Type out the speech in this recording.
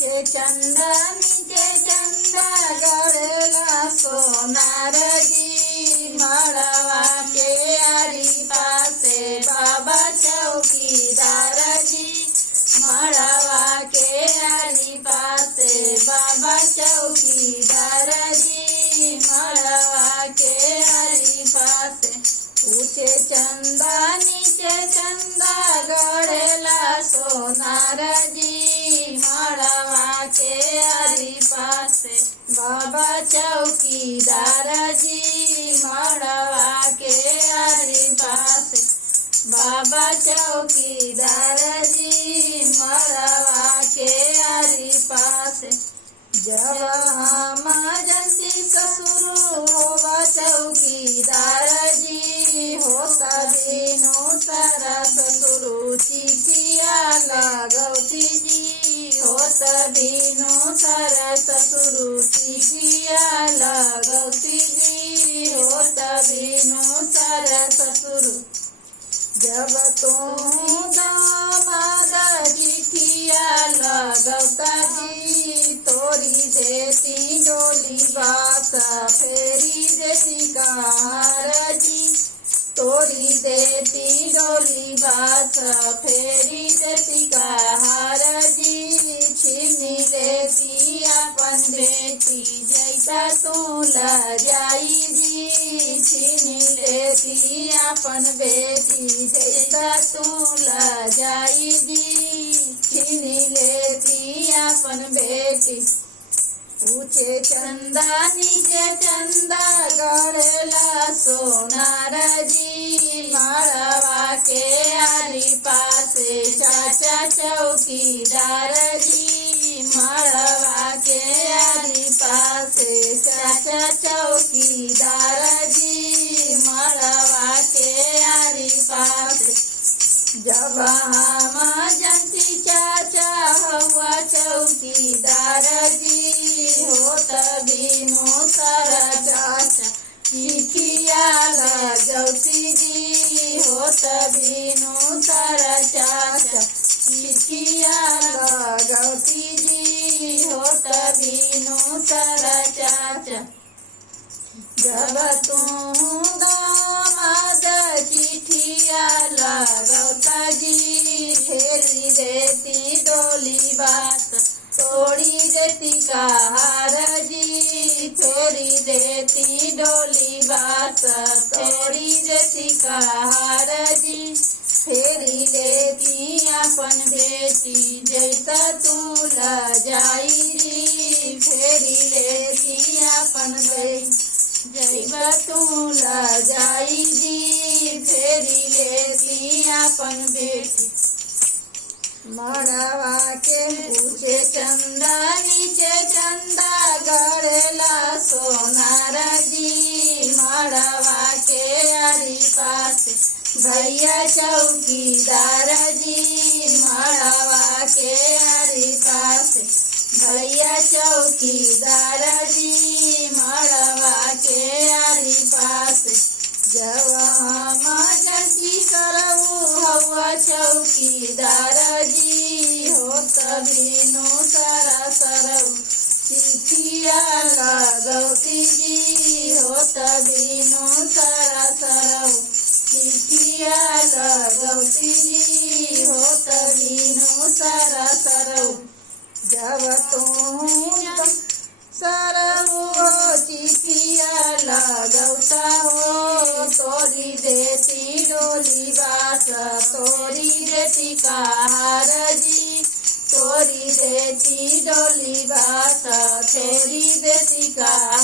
ऊंचे चंदा नीचे चंदा गड़ेला सोनार जी मड़वा के आरी पासे बाबा चौकीदार जी मड़वा के आरी पासे बाबा चौकीदार जी मड़वा के आरी पासे ऊंचे चंदा नीचे चंदा गड़ेला सोनार जी मड़वा के आरी पासे बाबा चौकीदार जी मड़वा के आरी पासे बाबा चौकीदार जी मड़वा के आरी पासे जब हम जंती ससुर होवा चौकीदार जी हो तबीनु सारा ससुर चिठिया लगौती जी हो तबीनु सारा ससुर चिठिया लगौती जी हो तबीनु सारा ससुर जब तू दामाद चिठिया लगौता जी तोरी देती डोली बास फेरी देती कार जी तोरी देती डोली बास फेरी देती कार जी छीनी लेती अपन बेटी जैसा तू लजाई जी छीनी लेती अपन बेटी जैसा तू लजाई जी छीनी लेती अपन बेटी ऊंचे चंदा नीचे चंदा गड़ेला सोनार जी मड़वा के आरी पासे चाचा चौकीदार जी मड़वा के आरी पासे चाचा चौकीदार जी मड़वा के आरी पासे जब हम जंती चाचा हुआ चौकीदार जी हो तबीनु सारा चाचा चिठिया लगौती जी हो तबीनु सारा चाचा चिठिया लगौती जी हो तबीनु सारा चाचा जब तू दामाद चिठिया लगौता जी फेरी देती डोली बात तोड़ी देती कार जी फेरी देती डोली बात तोड़ी देती कार जी फेरी लेती अपन बेटी जैसा तू लजाई जी फेरी लेती अपन बेटी जैसा तू लजाई जी फेरी लेती अपन बेटी मड़वा के ऊंचे चंदा नीचे चंदा गड़ेला सोनार जी मड़वा के आरी पासे भैया चौकीदार जी मड़वा के आरी पासे भैया चौकीदार जी मड़वा के आरी पासे जब हम जंती सरऊ हवा चौकीदार जी हो तबीनु सारा सरऊ चिठिया लगौती जी हो तबीनु सारा सरऊ चिठिया लगौती जी हो तबीनु सारा सरऊ जब तू सरऊ चिठिया लगौता हो तोरी देती डोली बास तोरी देती कार जी तोरी देती डोली बास फेरी देती कार